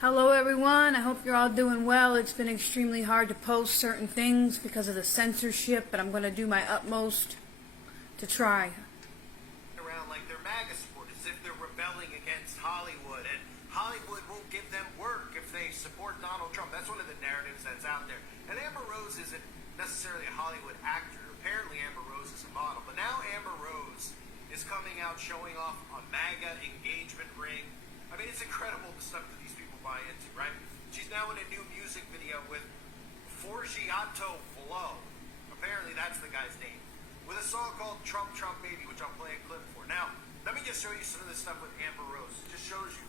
Hello everyone, I hope you're all doing well. It's been extremely hard to post certain things because of the censorship, but I'm going to do my utmost to try. Around like they're MAGA supporters, as if they're rebelling against Hollywood, and Hollywood won't give them work if they support Donald Trump. That's one of the narratives that's out there. And Amber Rose isn't necessarily a Hollywood actor. Apparently Amber Rose is a model, but now Amber Rose is coming out showing off a MAGA engagement ring. I mean, it's incredible the stuff that these people buy into, right? She's now in a new music video with 𝐤𝐄𝐄𝐄. Apparently that's the guy's name. With a song called Trump, Trump Baby, which I'll play a clip for. Now, let me just show you some of this stuff with Amber Rose. It just shows you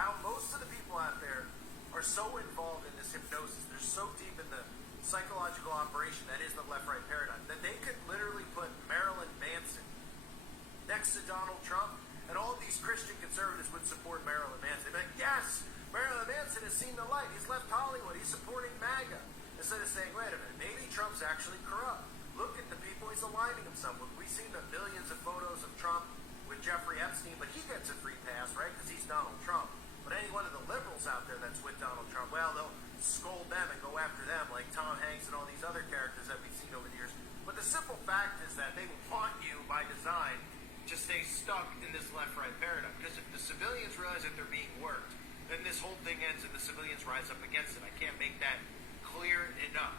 how most of the people out there are so involved in this hypnosis. They're so deep in the psychological operation that is the left-right paradigm that they could literally put Marilyn Manson next to Donald Trump, and all of these Christian conservatives would support Marilyn Manson. They'd be like, yes, Marilyn Manson has seen the light. He's left Hollywood. He's supporting MAGA. Instead of saying, wait a minute, maybe Trump's actually corrupt. Look at the people he's aligning himself with. We've seen the millions of photos of Trump with Jeffrey Epstein, but he gets a free pass, right, because he's Donald Trump. But any one of the liberals out there that's with Donald Trump, well, they'll scold them and go after them, like Tom Hanks and all these other characters that we've seen over the years. But the simple fact is that they want you, by design, to stay stuck in this left-right paradigm. Because if the civilians realize that they're being worked, then this whole thing ends and the civilians rise up against it. I can't make that clear enough.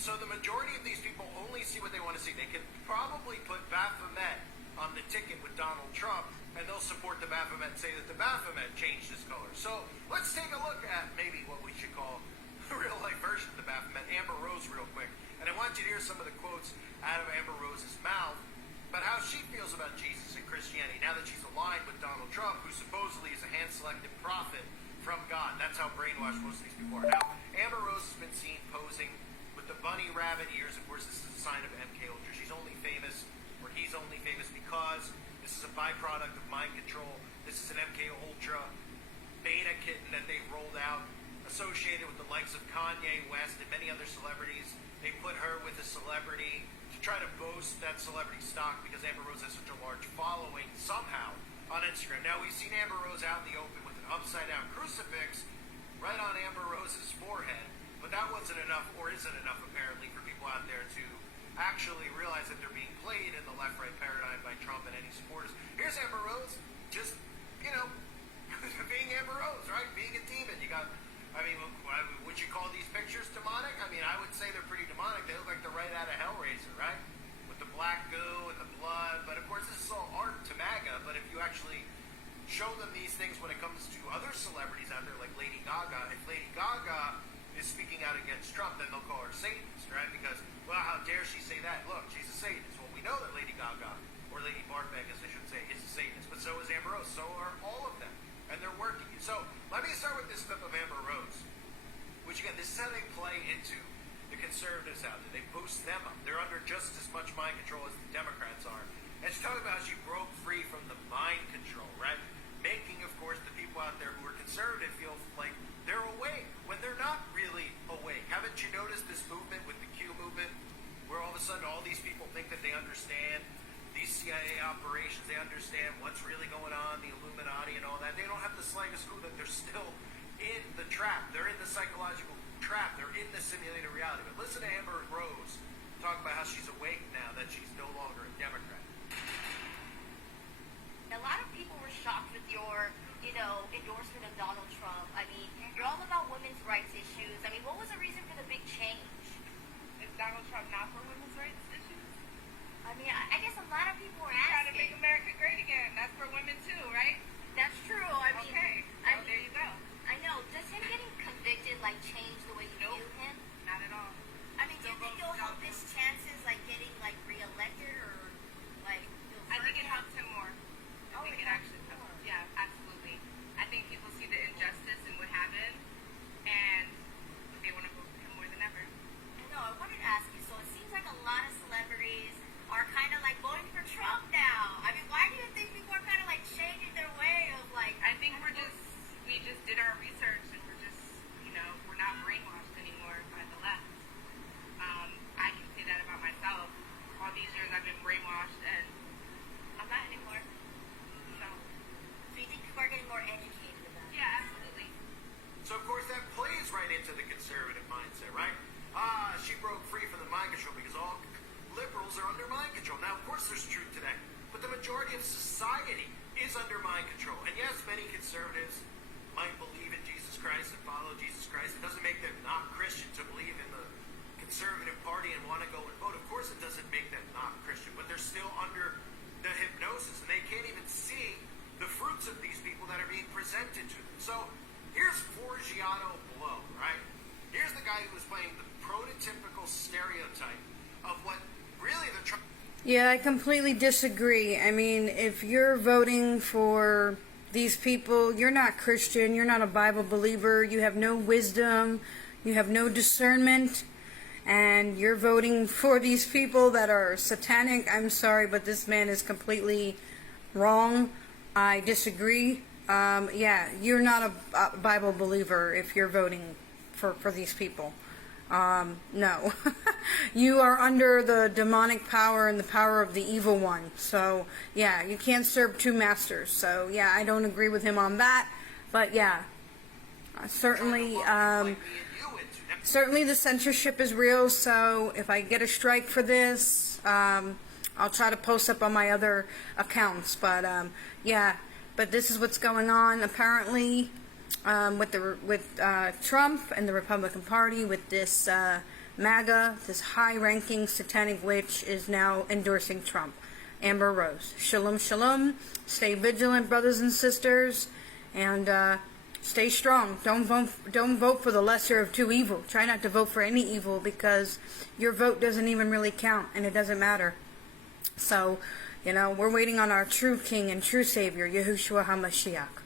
So the majority of these people only see what they want to see. They can probably put Baphomet on the ticket with Donald Trump, and they'll support the Baphomet and say that the Baphomet changed his color. So let's take a look at maybe what we should call a real-life version of the Baphomet, Amber Rose, real quick. And I want you to hear some of the quotes out of Amber Rose's mouth about how she feels about Jesus and Christianity now that she's aligned with Donald Trump, who supposedly is a hand-selected prophet from God. That's how brainwashed most of these people are. Now, Amber Rose has been seen posing with the bunny rabbit ears. Of course, this is a sign of MK Ultra. She's only famous, or he's only famous, because this is a byproduct of mind control. This is an MK Ultra beta kitten that they've rolled out, associated with the likes of Kanye West and many other celebrities. They put her with a celebrity to try to boast that celebrity stock because Amber Rose has such a large following somehow on Instagram. Now, we've seen Amber Rose out in the open with an upside-down crucifix right on Amber Rose's forehead, but that wasn't enough, or isn't enough apparently, for people out there to actually realize that they're being played in the left-right paradigm by Trump and any supporters. Here's Amber Rose, just, you know, being Amber Rose, right? Being a demon. You got, I mean, would you call these pictures demonic? I mean, I would say they're pretty demonic. They look like they're right out of Hellraiser, right? With the black goo and the blood. But of course, this is all art to MAGA. But if you actually show them these things when it comes to other celebrities out there, like Lady Gaga, if Lady Gaga is speaking out against Trump, then they'll call her Satanist, right? Because, well, how dare she say that? Look, she's a Satanist. Well, we know that Lady Gaga, or Lady Barbeg, as I should say, is a Satanist. But so is Amber Rose. So are all of them. And they're working. So let me start with this clip of Amber Rose, which again, this is how they play into the conservatives out there. They boost them up. They're under just as much mind control as the Democrats are. And she's talking about how she broke free from the mind control, right? Making, of course, the people out there who are conservative feel like they're awake when they're not really awake. Haven't you noticed this movement with the Q movement, where all of a sudden all these people think that they understand these CIA operations, they understand what's really going on, the Illuminati and all that. They don't have the slightest clue that they're still in the trap. They're in the psychological trap. They're in the simulated reality. But listen to Amber Rose talk about how she's awake now that she's no longer a Democrat. A lot of people were shocked with your, endorsement of Donald Trump. I mean, you're all about women's rights issues. I mean, what was the reason for the big change? Is Donald Trump not for women's rights issues? I mean, I guess a lot of people were Trying to make asking. America great again. That's for women too, right? That's true. I mean, Okay. I Well, there you go. I know. Does him getting convicted change the way you Nope. view him? Not at all. I mean, do you Still think vote it'll for help Donald his Trump. chances getting reelected, or you'll I think hurt it him? helps him more. I Oh, think it it helps actually him more. Yeah, absolutely. I think people see the injustice in what happened, and they want to vote for him more than ever. I know. I wanted to ask you. So it seems like a lot of celebrities are kind of voting for Trump now. I mean, why do you think people are kind of changing their way of I think we just did our research, and we're just, we're not brainwashed anymore by the left. I can say that about myself. All these years I've been brainwashed, and I'm not anymore. So, So you think people are getting more educated about it? yeah, absolutely. So of course that plays right into the conservative mindset, right? She broke free from the mind control because all liberals are under mind control. Now, of course there's truth to that, but the majority of society is under mind control. And yes, many conservatives might believe in Jesus Christ and follow Jesus Christ. It doesn't make them not Christian to believe in the conservative party and want to go and vote. Of course it doesn't make them not Christian, but they're still under the hypnosis, and they can't even see the fruits of these people that are being presented to them. So here's 𝐤𝐄𝐄𝐅, right? Here's the guy who was playing the prototypical stereotype of what really the Yeah, I completely disagree. I mean, if you're voting for these people, you're not Christian, you're not a Bible believer, you have no wisdom, you have no discernment, and you're voting for these people that are satanic. I'm sorry, but this man is completely wrong. I disagree. Yeah, you're not a Bible believer if you're voting for these people. No. You are under the demonic power and the power of the evil one. So, yeah, you can't serve two masters. So, yeah, I don't agree with him on that. But, yeah, certainly, certainly the censorship is real. So, if I get a strike for this, I'll try to post up on my other accounts. But, yeah, but this is what's going on, apparently. With Trump and the Republican Party, with this MAGA, this high-ranking satanic witch is now endorsing Trump. Amber Rose. Shalom, shalom. Stay vigilant, brothers and sisters, and stay strong. Don't vote for the lesser of two evil. Try not to vote for any evil, because your vote doesn't even really count, and it doesn't matter. So, you know, we're waiting on our true King and true Savior, YAHU'AH HaMashiach.